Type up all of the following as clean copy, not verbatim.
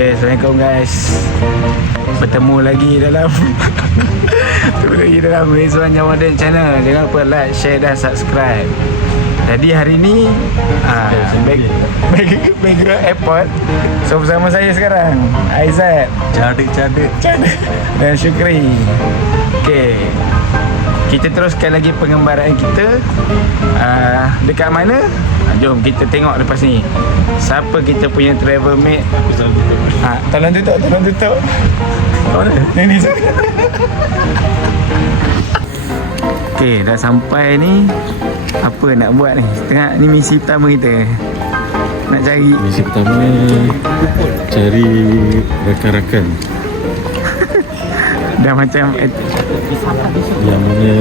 Okay, Assalamualaikum guys. Bertemu lagi dalam Rizwan Jamaluddin channel. Jangan lupa like, share dan subscribe. Jadi hari ni background airport. So bersama saya sekarang Aizat, Cadik dan Syukri. Okay, kita teruskan lagi pengembaraan kita. Dekat mana? Jom kita tengok lepas ni siapa kita punya travel mate. Tolong tutup. Ni. Okay, dah sampai ni. Apa nak buat ni? Tengah ni misi pertama kita. Nak cari. Misi pertama cari rakan-rakan. Dah macam yang mana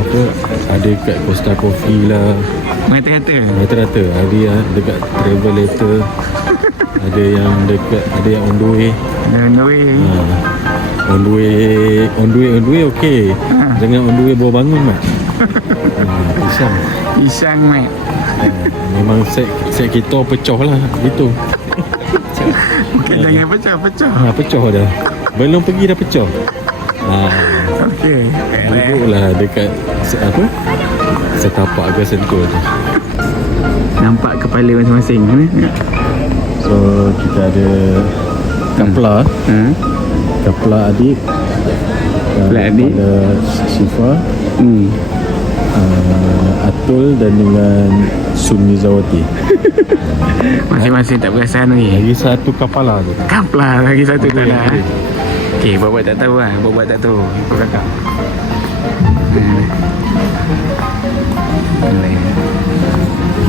apa, ada kat Costa Coffee lah. Rata-rata ada yang dekat travel letter. Ada yang dekat, ada yang on the way. On the way okey. Jangan on the way bawa bangun mat. Isang mat. Memang set kita pecah lah gitu. Jangan pecah. Pecah dah. Belum pergi dah pecah. Okey. Duduklah dekat apa? Setapak ke sentul tu. Nampak kepala masing-masing. So kita ada Kapla, Kapla Adik, ada Syifa, Atul dan dengan Sunizawati. Masing-masing tak perasan lagi. Lagi satu Kapala tu. Lagi satu tak ada. Okey, buat tak tahu lah. Buat tak tahu. Ikut kakak.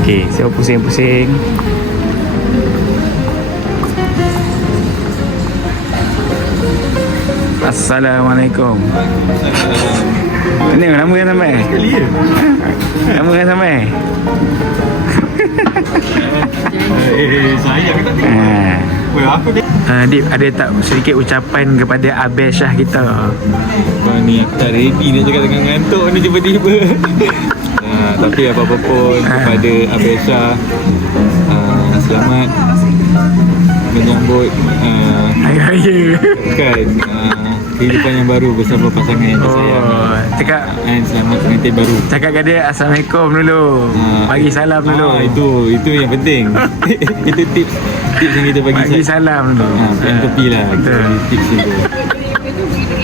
Okey, saya pusing-pusing. Assalamualaikum. Ni nama kan sampai? Nama kan sampai? Saya kata apa dia? Dip, ada tak sedikit ucapan kepada Abel Shah kita? Kau ni aku tak ready nak cakap dengan ngantuk ni tiba-tiba. Tapi apa-apa pun kepada Abel Shah, selamat menyambut Hari Raya kan, kehidupan yang baru bersama pasangan yang disayang. Cakap selamat pengantin baru. Cakap kat dia Assalamualaikum dulu. Bagi salam dulu. Itu yang penting. Itu tips yang kita bagi salam dulu. Plan tepi lah. Tips itu.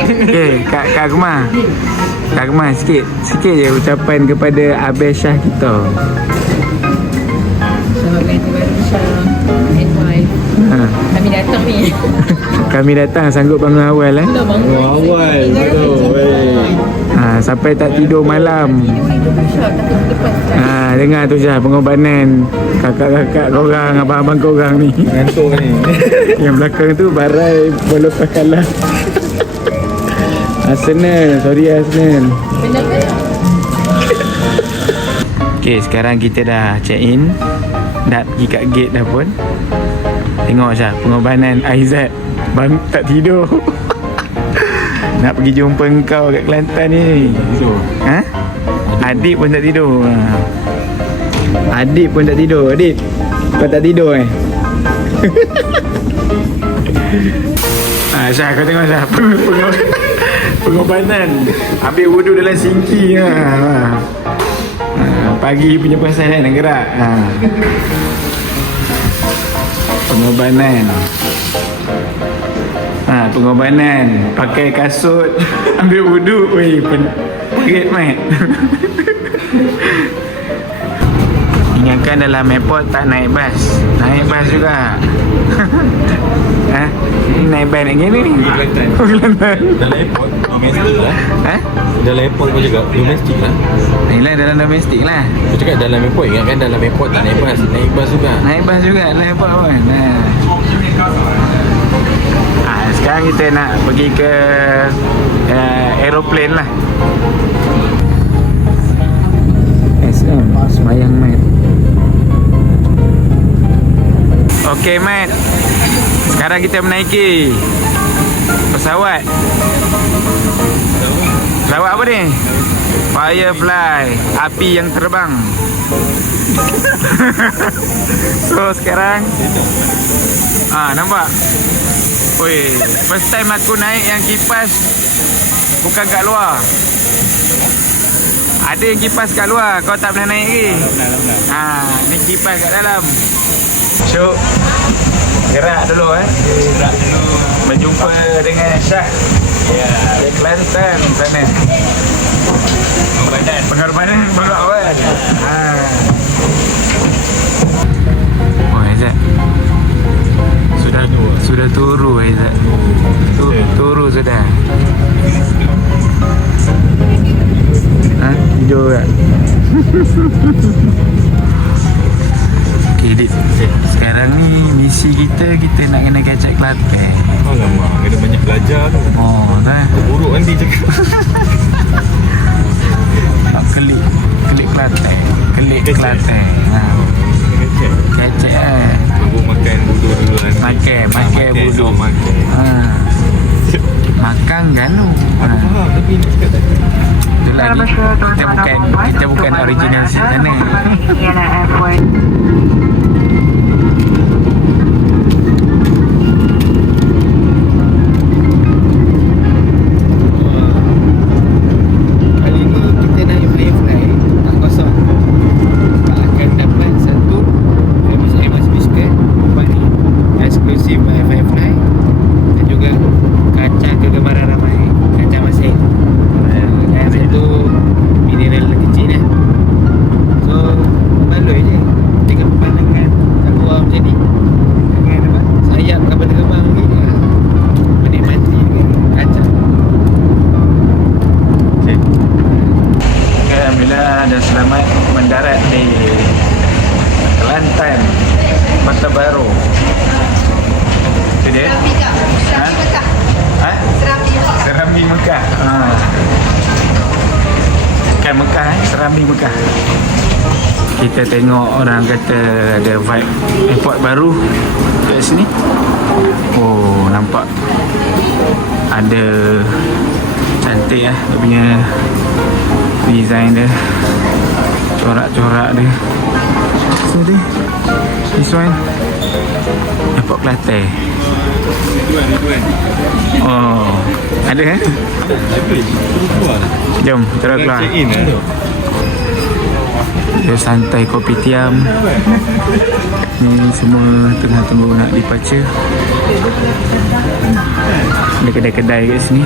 Okay, Kak Gemma sikit je ucapan kepada Abel Shah kita. Selamat pengantin baru Syah and wife. Kami datang ni. Sanggup bangun awal Awal. Sampai tak tidur malam. Dengar tu Syah, pengorbanan kakak-kakak korang, abang-abang korang ni. Ngantuk ni. Yang belakang tu Barai berlepas kalah. Arsenal. Okay, sekarang kita dah check in. Dah pergi kat gate dah pun. Tengok Syah, pengorbanan Aizat tak tidur. Nak pergi jumpa engkau kat Kelantan ni. Adik pun tak tidur. Adik, kau tak tidur Syah, kau tengok Syah, pengorbanan. Ambil wudu dalam sinki. Pagi punya pasal nak gerak. Pengorbanan. Pakai kasut, ambil wudu. Perit mat. Ingatkan dalam airport tak naik bas. Naik bas juga. Naik bas nak gini ni. Kelantan. Dalam airport domestik lah. Dalam airport pun juga domestik lah. Yelah, dalam domestik lah. Aku cakap dalam airport. Ingatkan dalam airport tak naik bas. Naik bas juga dalam airport pun. Sekarang kita nak pergi ke aeroplane lah. SM Semayang mat. Okey mat, sekarang kita menaiki pesawat. Pesawat apa ni? Firefly, api yang terbang. So sekarang nampak? Woi, first time aku naik yang kipas bukan kat luar. Ada yang kipas kat luar, kau tak pernah naik lagi. Ni kipas kat dalam. Syuk. Gerak dulu Gerak dulu. Berjumpa dengan Syah. Ya, dari Kelantan sana. Pengorbanan baru awal. Oh, Aizat. Sudah turu Aizat. Turu sudah. Hijau tak? Okay, Dik. Sekarang ni misi kita nak kena kecek Kelantan. Alamak, kena banyak belajar tu. Oh, dah. Buruk kan dia cakap. Nak kelik Kelantan. Kelik Kelantan. Kecek Aku makan budur dulu kan. Makan budur. Makan kan tu. Tapi nak cakap tadi. Itu lagi. Kita bukan original di sana. Kali ni kita naik Firefly tak kosong. Tak akan dapat satu famous biscuit tempat ni eksklusif by Firefly dan juga kacang kegemaran ramai, kacang masin dan satu mineral kecil lah. So baloi je dengan pemandangan kat luar macam ni dengan apa sayap kapal terbang ni menikmati dengan kacang. Alhamdulillah dan selamat mendarat di Kelantan, Kota Baru. Itu dia. Serambi Mekah. Bukan Mekah, Serambi Mekah. Kita tengok orang kata ada vibe airport baru kat sini. Oh, nampak ada cantik lah dia punya design dia, corak-corak dia. So dia, this one airport Kelantan. Oh, ada Jom kita keluar. Dia santai kopi tiam. Ni semua tengah tunggu nak departure. Ada kedai-kedai kat sini.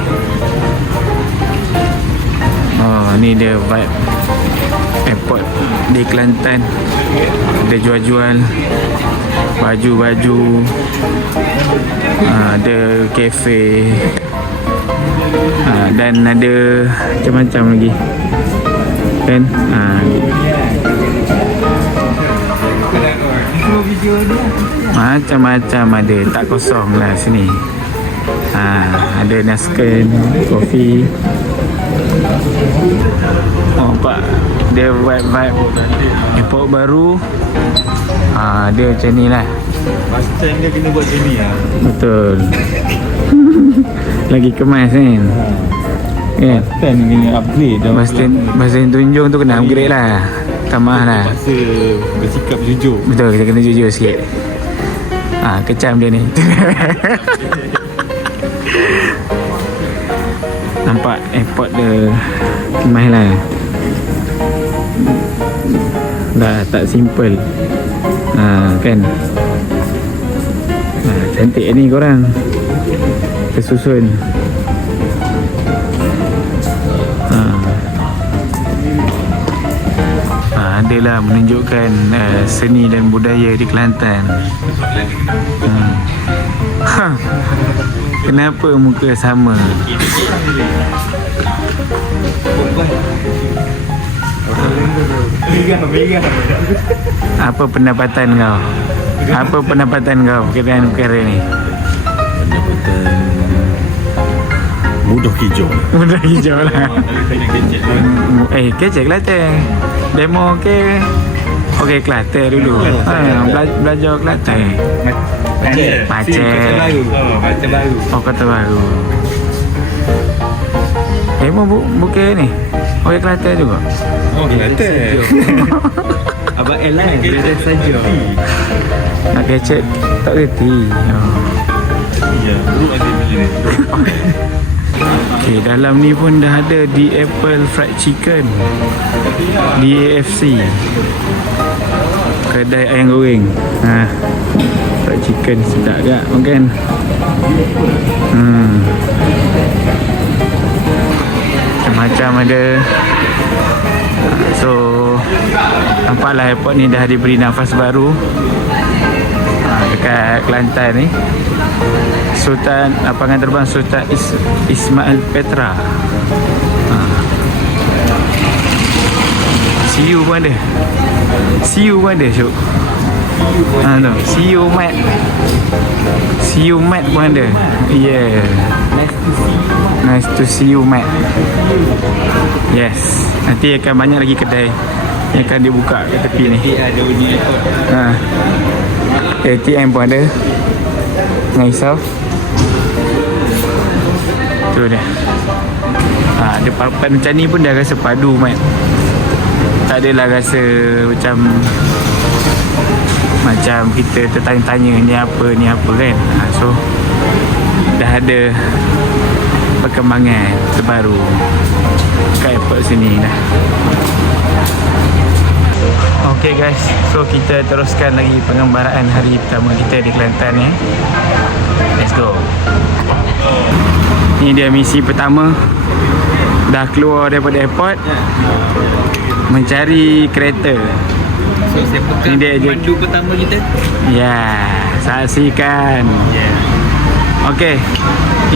Oh, ni dia vibe airport di Kelantan. Ada jual-jual baju-baju, ada kafe, dan ada macam-macam lagi kan. Macam-macam ada, tak kosong lah sini. Ada Nasken, kopi. Oh, nampak dia vibe airport baru. Dia macam ni lah. Bus stand dia kena buat macam ni lah. Betul. Lagi kemas kan. Kan? Bus stand kena upgrade. Bus stand Tunjung tu kena upgrade lah. Tamah lah. Terpaksa bersikap jujur. Betul, kita kena jujur sikit. Kecam dia ni. Nampak airport dia kemas lah. Dah tak simple. Kan. Cantik ni korang. Tersusun. Adalah menunjukkan seni dan budaya di Kelantan. Kenapa muka sama? Apa pendapatan kau? Apa pendapatan kau berkaitan perkara ni? Pendapatan mudah hijau. Mudah hijau lah. Kecek Kelantan. Demo ke? Okey, Kelantan dulu. Belajar Kelantan. Macet. Kota Baru. Oh, Kota Baru. Memang bukan ni. Orang Kelantan juga. Oh, Kelantan. Abang L lah, dia saja. Nak kecek tak reti. Ya, baru ada macam ni. Okay, dalam ni pun dah ada di Apple Fried Chicken, DAFC, kedai ayam goreng. Fried chicken sedap tak makan. Macam-macam ada. So nampaklah airport ni dah diberi nafas baru dekat Kelantan ni. Sultan lapangan terbang Sultan Ismail Petra. CU pun ada. CU pun ada, Syuk. Tu. CU Mat. CU Mat pun ada. Yeah. Nice to see you, Mat. Yes. Nanti akan banyak lagi kedai yang akan dibuka kat tepi ni. Ada bunyi airport. ATM pun ada. Jangan risau. Tu dia. Dia papan macam ni pun dah rasa padu, Mat. Tak adalah rasa macam kita tertanya-tanya ni apa kan. So dah ada perkembangan terbaru kat airport sini dah. Okay guys, so kita teruskan lagi pengembaraan hari pertama kita di Kelantan ni. Let's go. Ni dia misi pertama. Dah keluar daripada airport, mencari kereta. So siapakah Ni dia pemandu pertama kita? Ya, saksikan. Okey.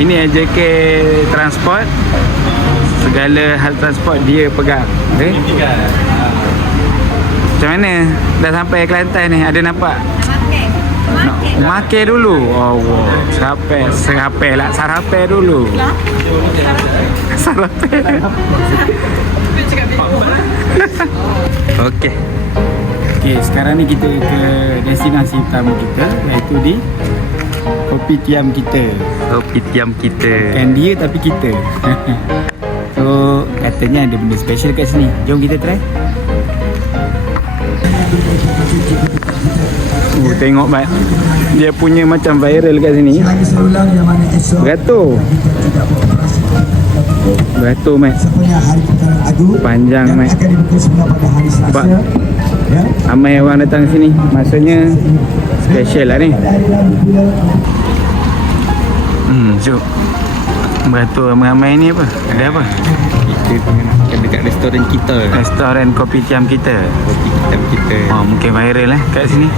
Ini AJK Transport. Segala hal transport dia pegang. Okey. Macam mana? Dah sampai Kelantan ni, ada nampak? Makan dulu. Oh, wow. Sarapai lah. Sarapai dulu. Sarapai. Okey. Okey, sekarang ni kita ke destinasi pertama kita, iaitu di Kopitiam kita. Kopitiam kita. Kan dia tapi kita. So katanya ada benda special kat sini. Jom kita try. Tengok Mat. Dia punya macam viral kat sini. Beratur. Beratur Mat. Panjang Mat. Nampak? Ramai orang datang sini. Maksudnya special lah ni. Jom. Beratur ramai-ramai ni apa? Ada apa? Kita makan dekat restoran kita. Restoran Kopitiam kita. Kopitiam kita. Oh, mungkin viral lah kat sini.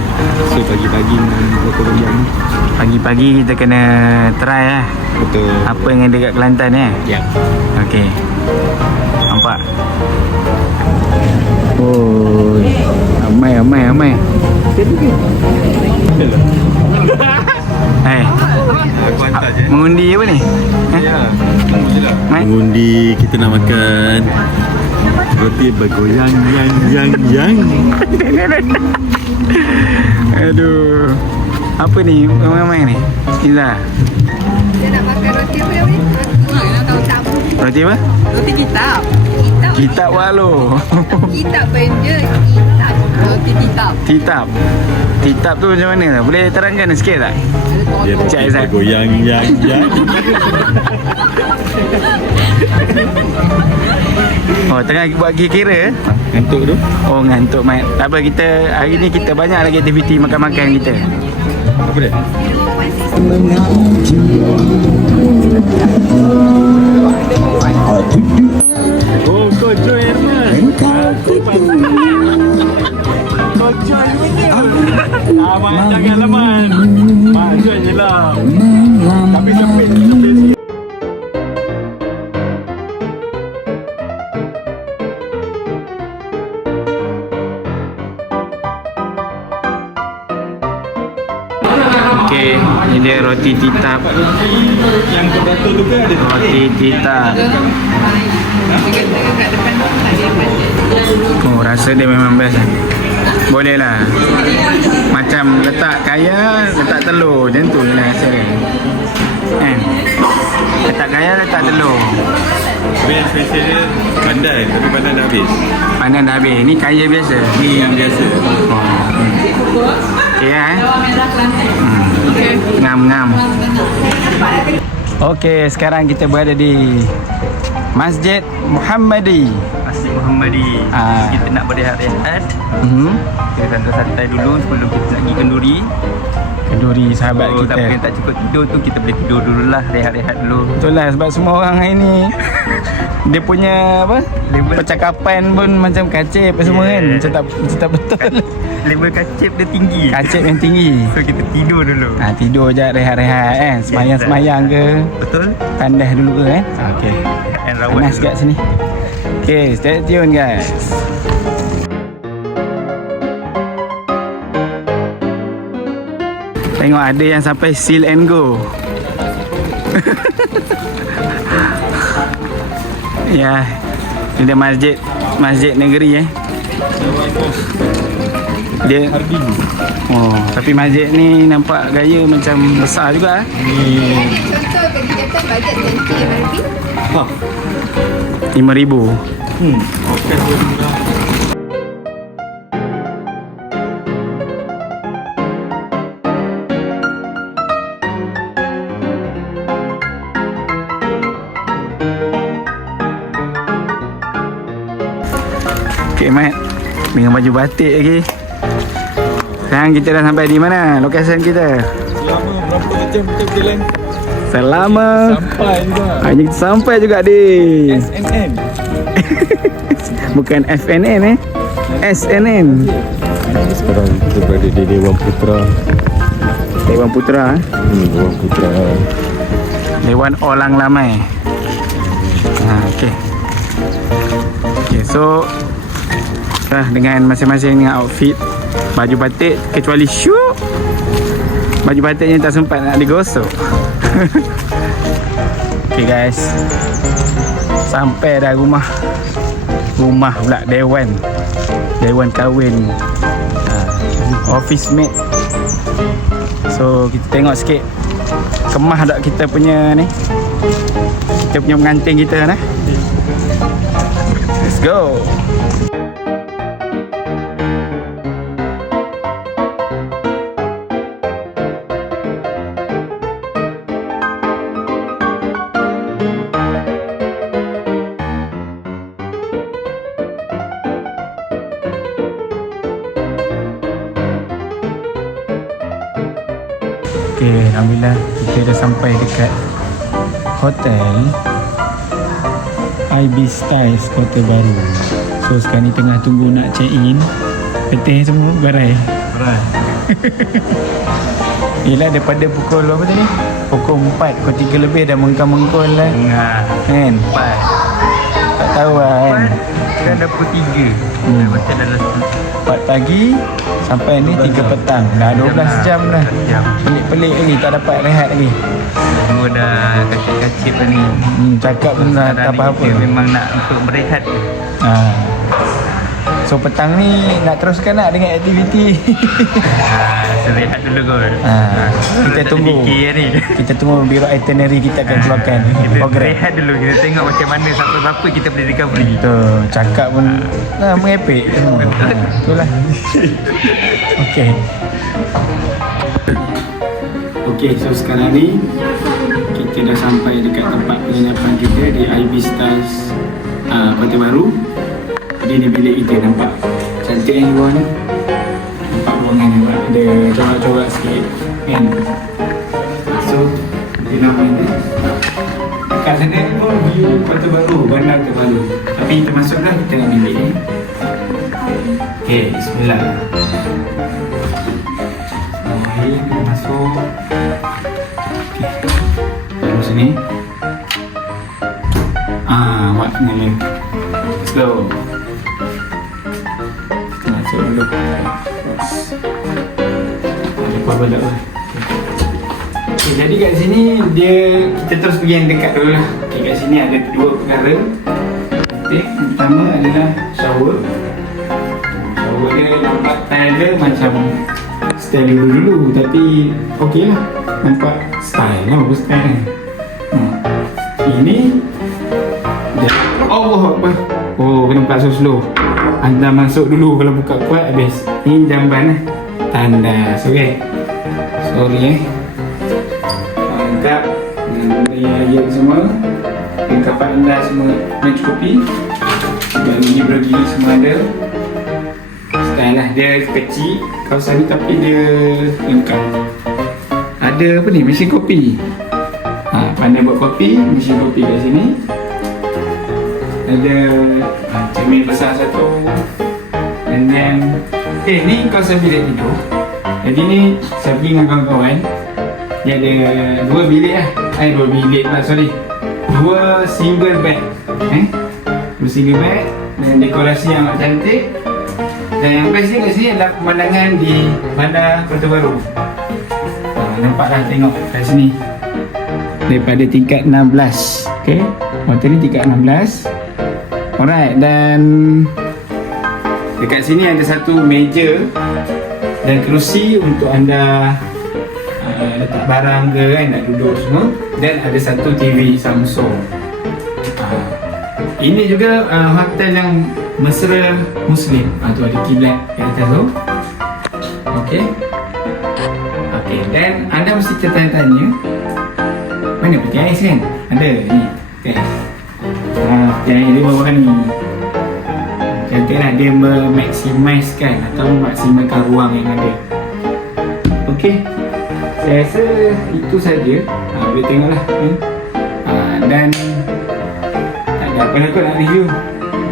So pagi-pagi berapa jam? Pagi-pagi kita kena try lah Betul. apa yang ada kat Kelantan eh. Ya. Okey. Nampak? Oh, ramai. Mengundi apa ni? Mai? Mengundi kita nak makan roti bergoyang yang. Aduh. Apa ni? Ramai ni. Iza. Dia nak makan roti apa yang ni? Nak tahu tak? Roti apa? Roti kitab. Kitab walu. Kitab benda. Kitab. Roti kitab. Kitab. Kitab tu macam mana? Boleh terangkan sikit tak? Dia Cik roti Aizat. bergoyang yang. Oh, tengah buat kira. Ngantuk tu? Oh, ngantuk Mat. Tak apa, kita hari ni kita banyak lagi aktiviti makan-makan kita. Apa dia? Oh, kau join Herman. Kau join betul. Mat, janganlah Mat. Mat, join je lah. Tapi sampai sikit. Okey, ini dia roti titap. Yang beratur tu kan ada? Roti titap. Oh, rasa dia memang best. Boleh lah. Macam letak kaya, letak telur. Macam tu je lah rasa dia. Kan? Letak kaya, letak telur. Band special dia pandan, tapi pandan dah habis. Pandan dah habis. Ni kaya biasa. Ni yang biasa. Okay Ngam. Okey, sekarang kita berada di Masjid Muhammadi. Masjid Muhammadi. Kita nak berehat-rehat. Kita santai-santai dulu sebelum kita nak pergi kenduri. Kenduri sahabat Siapa kita. yang tak cukup tidur tu kita boleh tidur dululah, rehat-rehat dulu. Betul lah, sebab semua orang hari ni dia punya apa? Percakapan pun macam kacip apa semua kan. Macam tak betul. Level kacip dia tinggi. Kacip yang tinggi. So kita tidur dulu. Tidur je, rehat-rehat kan. Semayang-semayang ke, Betul? tandas dulu ke kan. Okey. And rawat Panas dulu. kat sini. Okey, stay tune guys. Tengok ada yang sampai seal and go. Ya, ini dia masjid negeri Dia tapi masjid ni nampak gaya macam besar juga. Contoh tadi kata bajet 10 MRP. 5,000. Okay Mat, dengan baju batik lagi. Sekarang kita dah sampai di mana? Lokasi kita. Selama berapa jam kita berjalan? Selama Sampai juga. hanya kita sampai juga di SNN. bukan FNN SNN. Sekarang kita berada di Dewan Putra. Dewan Putra. Dewan Putra. Dewan Orang Ramai. Okey. Okey, so dah dengan masing-masing dengan outfit baju batik kecuali shoe. Baju batiknya tak sempat nak digosok. Okey guys. Sampai dah rumah. Rumah pula dewan. Dewan kahwin. Office mate. So kita tengok sikit kemah tak kita punya ni. Kita punya pengantin kita nah. Let's go. Okay, alhamdulillah kita dah sampai dekat hotel IB Styles Kota Baru. So sekarang ni tengah tunggu nak check in. Petih semua barai. Yelah daripada pukul apa tadi? Pukul 4, pukul 3 lebih dah mengkang-mengkol lah. Kan? 4. Tak tahu lah kan. Kan dah pukul 3. Macam dalam 4 pagi sampai ni 3 petang. Dah 12 jam dah. Pelik-pelik lagi, tak dapat rehat lagi. semua dah kacip-kacip dah ni. Cakap pun dah tak apa-apa. Kita memang nak untuk berehat. So petang ni nak teruskan nak dengan aktiviti. Rehat dulu kot. Kita tunggu. Kita tunggu biro itinerary kita akan keluarkan. Kita program. rehat dulu. Kita tengok macam mana sampai berapa kita boleh recovery. Betul. Cakap pun mengepek. Betul lah. Okay. Okay, so sekarang ni kita dah sampai dekat tempat penginapan kita di IB Stars Kota Baru. Jadi ni bilik kita, nampak cantik kan bawah ni. Nampak ruangan ni ada corak-corak sikit kan. So penginapan ni kat sana pun view Kota Baru, bandar Kota Baru. Tapi kita masuklah, kita tengok bilik ni. Okay, bismillah. Mari kita masuk. Okay, baru sini. Awak ni slow. Masuk dulu. Lepas balik lah. Okay, jadi kat sini dia, kita terus pergi yang dekat dulu lah. Okay, kat sini ada dua perkara. Okay, yang pertama adalah shower. Shower dia nampak tile dia macam style dulu, tapi okey lah. Nampak style lah, bagus style. Ini dia Allah Akbar. Oh, kena buka slow. Anda masuk dulu, kalau buka kuat habis. Ni jamban lah. Tandas, okey. Sorry lengkap dengan air semua. Lengkapan anda semua mencukupi. Dan ini bergi semua ada. Style lah, dia kecil kawasan ni tapi dia lengkap. Ada apa ni, mesin kopi. Pandai buat kopi, mesin kopi kat sini. Ada cermin besar satu. And then ni kawasan bilik tidur. Jadi ni saya pergi dengan kawan-kawan. Dia ada 2 bilik lah. 2 bilik lah, sorry. 2 single bed. 2 single bed dan dekorasi yang amat cantik. Dan yang best ni kat sini adalah pemandangan di Bandar Kota Baru. Nampaklah, tengok kat sini. Daripada tingkat 16. Okay, hotel ni tingkat 16. Alright, dan dekat sini ada satu meja dan kerusi untuk anda letak barang ke kan, nak duduk semua. Dan ada satu TV Samsung. Ini juga hotel yang mesra Muslim. Tu ada kiblat kat atas tu. Okey. Okey, dan anda mesti tertanya-tanya, mana peti ais kan? Ada ni. Okey. Peti ais dia bawa ni. Cantiklah, dia memaksimiskan atau memaksimalkan ruang yang ada. Okey. Saya rasa itu saja. Boleh tengoklah. Dan tak ada apa nak nak review.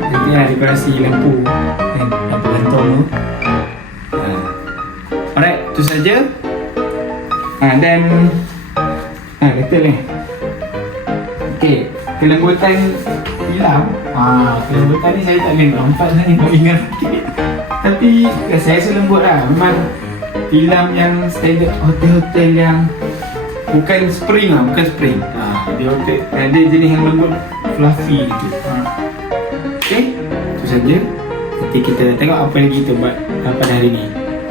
Nanti lah dekorasi lampu kan, lampu gantung tu. Alright, itu saja. Dan betul ni. Okey, kelembutan hilang. Kelembutan ni saya tak boleh nampak sebenarnya, nak ingat. Tapi saya rasa lembut lah. Memang tilam yang standard hotel-hotel yang bukan spring lah, bukan spring. Dia hotel, dia jenis yang lembut, fluffy gitu. Okay, itu saja. Nanti kita tengok apa lagi kita buat pada hari ni.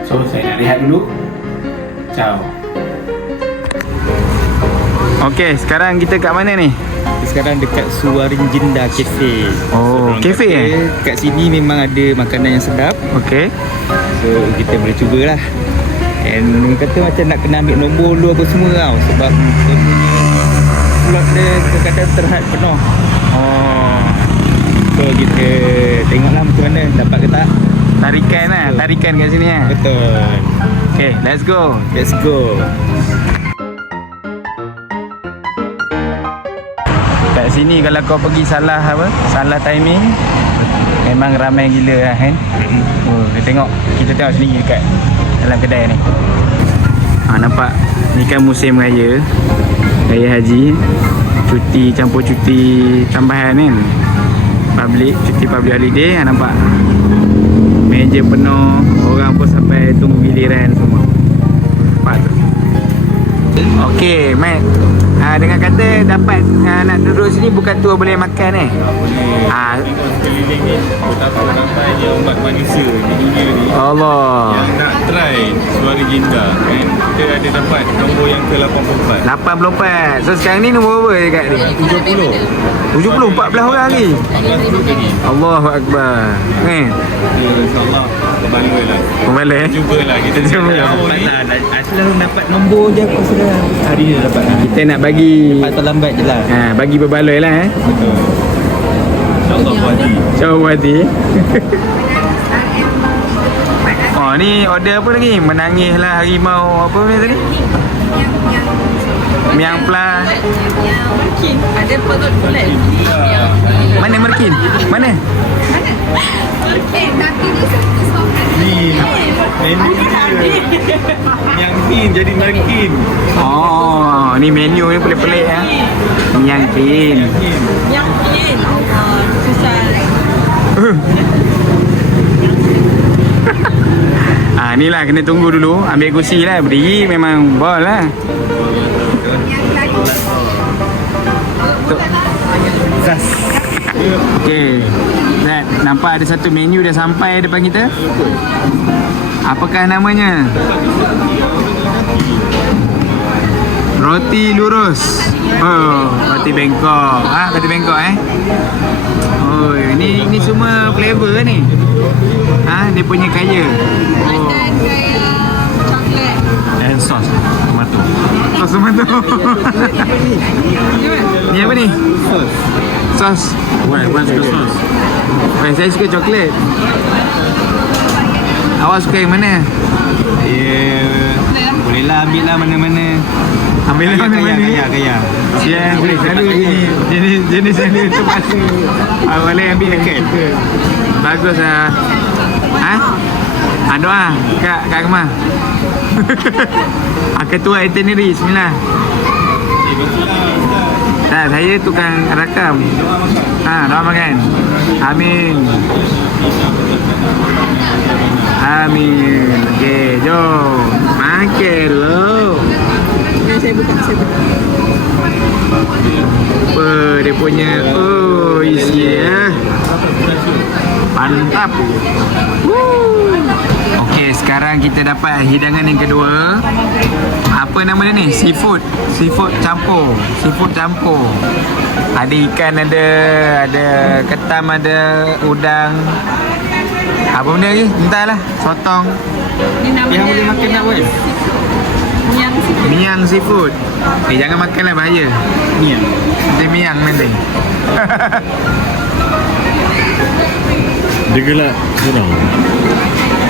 So saya nak rehat dulu. Ciao. Okay, sekarang kita kat mana ni? Sekarang dekat Suwarin Jinda Cafe. Oh, cafe Kat sini memang ada makanan yang sedap. Okay. So kita boleh cubalah. And kata macam nak kena ambil nombor lu apa semua tau. Sebab dia punya slot dia kadang-kadang terhad penuh. So kita tengoklah macam mana, dapat ke tak. Tarikan lah, tarikan kat sini lah. Betul. Okay, let's go. Let's go. Kat sini kalau kau pergi salah salah timing, memang ramai gila lah kan. Kita tengok sendiri dekat dalam kedai ni. Nampak ni kan musim raya haji, cuti campur cuti tambahan kan, cuti public holiday. Nampak meja penuh, orang pun sampai tunggu giliran semua. Nampak tu. Okey, Mat. Dengan kata dapat nak duduk sini bukan tu boleh makan Boleh. Tengok sekeliling ni betapa rampainya umat manusia di dunia ni Allah. yang nak try Suara Jinda kan. Kita ada dapat nombor yang ke-84. 84. So sekarang ni nombor berapa dekat ni? 70, 14 orang lagi. 14 group lagi. Allahu Akbar. InsyaAllah berbaloi lah. Kembali Cubalah kita Cuba. Dapat lah. Selalu dapat nombor je aku sudah. Hari ni dapat lah. Kita nak bagi Atau lambat je lah. bagi berbaloi lah Betul. InsyaAllah puati. Coba hati. Oh ni order apa lagi? Menangis lah harimau apa ni tadi? Miang pla. Mungkin ada perut bulat. Mana merkin? Mana? Tapi ni satu soalan. Ni menu dia. Yang kin jadi merkin. Oh, ni menu ni pelik-pelik ya. Miang kin. Yang mungkin susah. Ni lah kena tunggu dulu. Ambil kursi lah. Berdiri memang bol lah. Okay, Zat, nampak ada satu menu dah sampai depan kita. Apakah namanya? Roti lurus. Oh, roti bengkok. Roti bengkok Oh, ni semua flavor ni. Dia punya kaya. Oh. Dan kayak coklat. And sauce tomato. Sos tomato. Ni apa ni? Sos. Why suka sauce? Saya suka coklat. Awak suka yang mana? Boleh lah ambil lah mana-mana. Ambil yang mana? Kaya. Siang selalu jenis yang dia terpaksa. Boleh ambil yang kita. Bagus lah. Doa Kak Kemah. Ketua itinerary. Bismillah. Saya tukang rakam. Doa makan. Amin. Amin. Okey, jom. Makan dulu. Saya buka. Apa dia punya isi ya. Mantap. Okey, sekarang kita dapat hidangan yang kedua. Apa nama dia ni? Seafood campur. Ada ikan, ada ketam, ada udang. Apa benda lagi? Entahlah. Sotong. Ni namanya Yang boleh makan nak boleh? Miang seafood. Jangan makanlah, bahaya. Miang. Nanti miang nanti. Dia gelak kurang.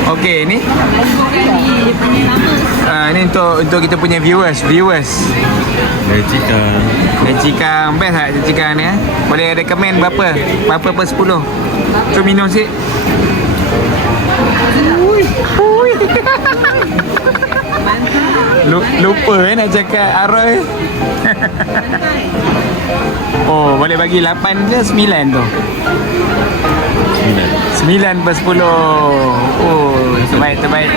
Okey, ni bukan ni dia punya nama. ni untuk kita punya viewers. Chicken. Cikang best tak cikang ni? Boleh recommend berapa per 10? Tu minum sikit. Lupa nak cakap Aroy. Oh, boleh bagi 8 ke 9 tu? 9 per 10. Oh, terbaik.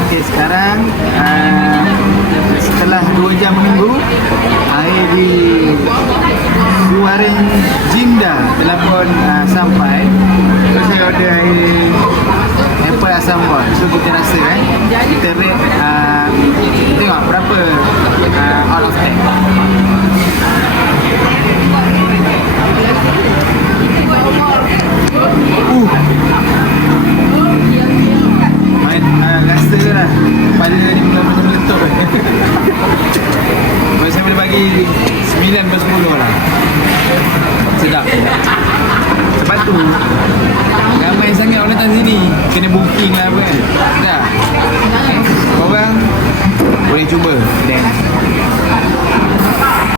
Okey, sekarang setelah 2 jam menunggu, air di Suaring Jinda telah pun sampai. So saya order air apple asam buah. So kita rasa kita rate tengok berapa out of 10. Rasa lah kepala ni mula-mula meletup. Saya boleh bagi 9 per 10 lah. Sedap. Sebab tu ramai sangat orang datang sini. Kena booking lah apa kan. Sedap. Korang boleh cuba. Dan